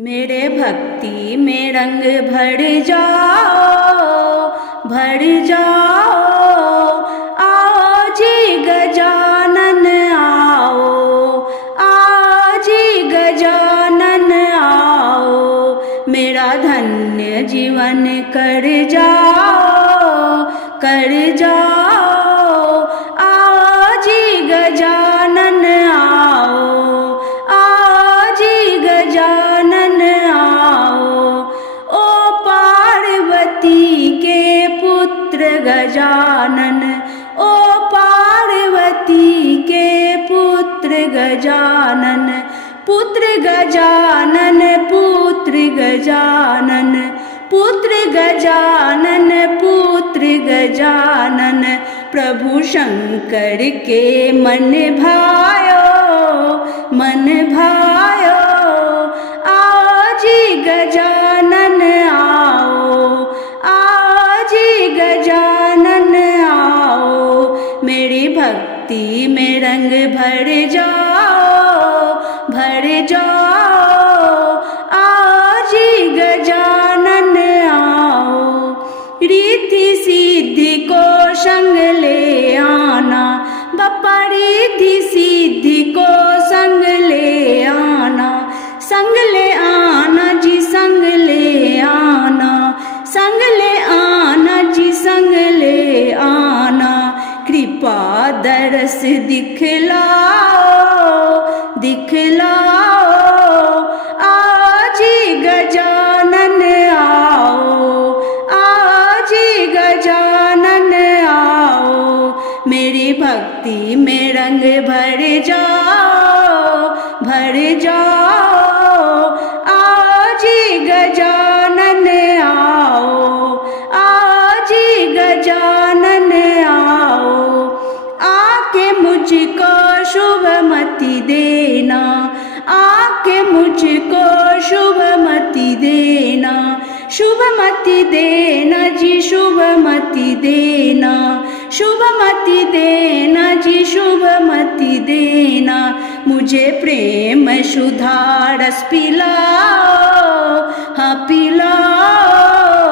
मेरे भक्ति में रंग भर जाओ, भर जाओ। आओ जी गजानन आओ, आओ जी गजानन आओ। मेरा धन्य जीवन कर जाओ, कर जाओ। आओ जी गजानन आओ, आओ जी गजानन आओ। ओ पार्वती के पुत्र गजानन, ओ पार्वती के पुत्र गजानन। पुत्र गजानन, पुत्र गजानन, पुत्र गजानन, पुत्र गजानन। प्रभु शंकर के मन भायो, मन भायो। आओ जी गजानन आओ, आओ जी गजानन आओ। मेरी भक्ति में रंग भर जाओ, भर जाओ। आओ जी गजानन आओ। रिद्धि सिद्धि को संग ले आना, बप्पा रिद्धि सिद्धि को संग ले आना। संग ले आना जी, संग ले आना, संग ले आना जी, संग ले आना। कृपा दरस दिखलाओ, दिखलाओ। आओ जी गजानन आओ, आओ जी गजानन आओ। मेरी भक्ति में रंग भर जाओ, भर जाओ। आओ जी गजानन आओ, आओ जी गजानन आओ। आके मुझको शुभ मति देना, आके मुझको शुभ मति देना। शुभ मति देना जी, शुभ मति देना, शुभ मति देना जी, शुभ मति देना। मुझे प्रेम सुधा रस पिलाओ, हाँ पिलाओ।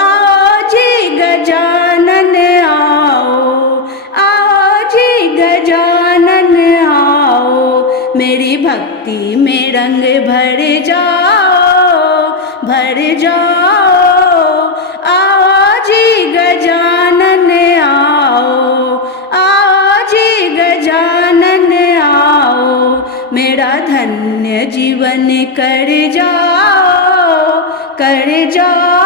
आओ जी गजानन आओ, आओ जी गजानन आओ। मेरी भक्ति में रंग भर जाओ, भर जाओ। आओ जी गजानन आओ, आओ जी गजानन आओ। मेरा धन्य जीवन कर जाओ, कर जाओ।